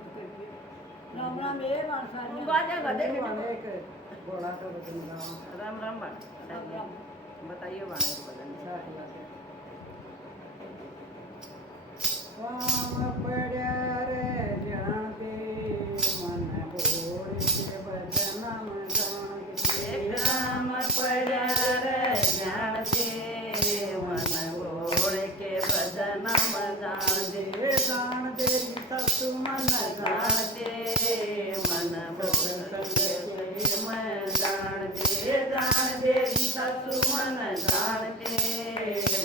राम राम ये बाण सारी बाजा गदे एक घोड़ा का वजन राम राम बाण बताइए बाण एक वजन वाम पड़ा रे जानते मन बोल के बदनाम जानते राम पड़ा रे जानते मन बोल के बदनाम जानते जान तेरी ससु मन जानते मन बोल के मैं जानते जान तेरी ससु मन जानते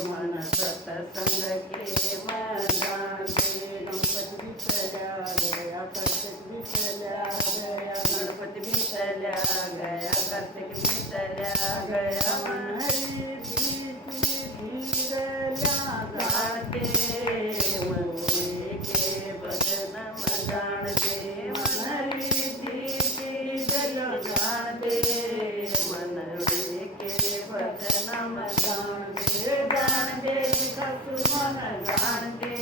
मन सत्संग के मैं जानते गणपति भी चला गया कार्तिक भी चला गया गणपति भी चला गया कार्तिक भी चला गया हरी धीरे जानते मनोरे के बदनम जानते मनरी दीदी जानते मनोरे के बदनम जानते जानते ससु मन जानते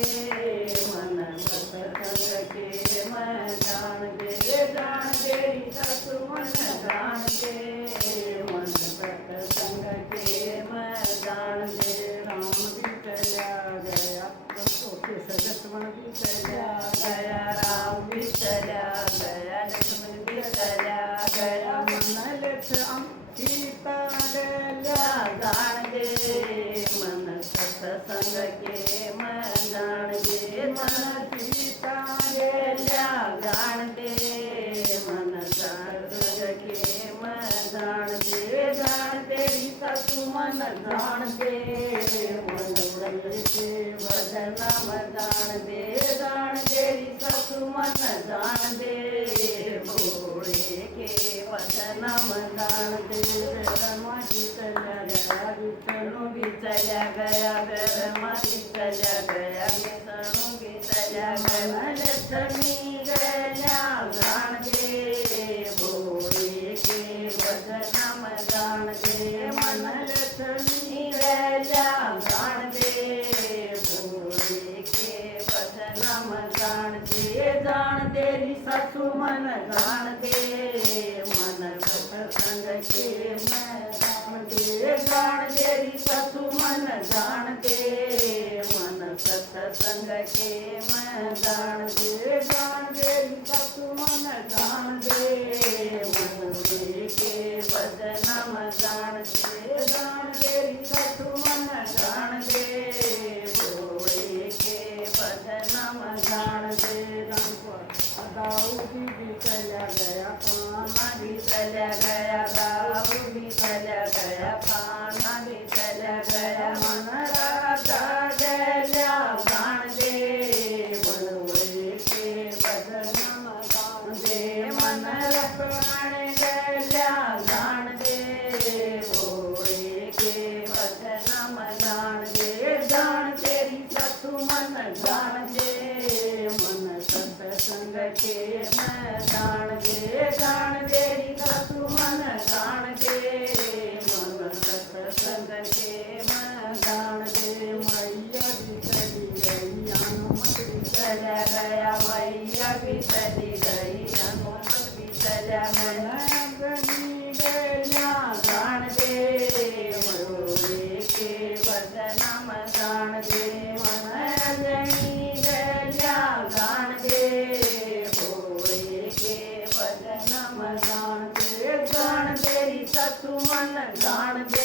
मन सत्संग के मैं जानते जानते ससु मन जानते मन सत्संग के मैं जानते राम भी चला गया ओके सजस्वन भी चला गया राम भी चला गया लक्ष्मण भी चला गया मन लक्ष्म सीता गया जानते मन सत्संग के मैं जानते मन सीता गया जानते मन सत्संग के मैं जानते जानते ससु मन जानते मन के बदनाम जानते जानते ससु मन जानते भोले के बदनाम जानते रमा जी चला गया विष्णु भी चला गया ब्रह्मा भी चला गया विष्णु भी चला गया लक्ष्मी गया जानते भोले के बदनाम जानते मन लक्ष्मी गया जानते भोले के बदनाम जानते जानते ससु मन जानते मन सत्संग के मैं जानते जानते ससु मन जानते मन सत्संग के मैं जानते जानते ससु मन जानते मनोरे के बदनाम जानते जानते ससु मन जानते भोले के बदनाम जानते दाऊदी भी चला गया पाना भी चला गया दाऊ भी चला गया पाना भी चला गया मन राजा गया जानते मनोरे के बदनाम जानते मन लक्ष्मण गया जानते भोले के बदनाम जानते जानते ससु मन जानते मन सत्संग के मैं जानते जानते ससु मन जानते मन सत्संग के मैं जानते मैया भी चली गई हनुमत भी चला गया मैया भी चली गई हनुमत भी चला गया बनी गया जानते मनोरे के बदनाम जानते मन जनी गया जानते भोले के बदनाम जानते जानते ससु मन जानते